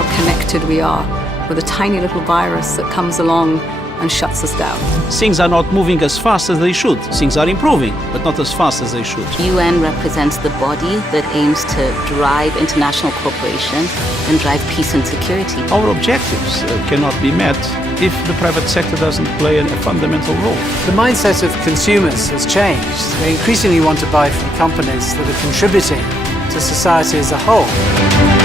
how connected we are with a tiny little virus that comes along and shuts us down. Things are not moving as fast as they should. Things are improving, but not as fast as they should. UN represents the body that aims to drive international cooperation and drive peace and security. Our objectives cannot be met if the private sector doesn't play a fundamental role. The mindset of consumers has changed. They increasingly want to buy from companies that are contributing to society as a whole.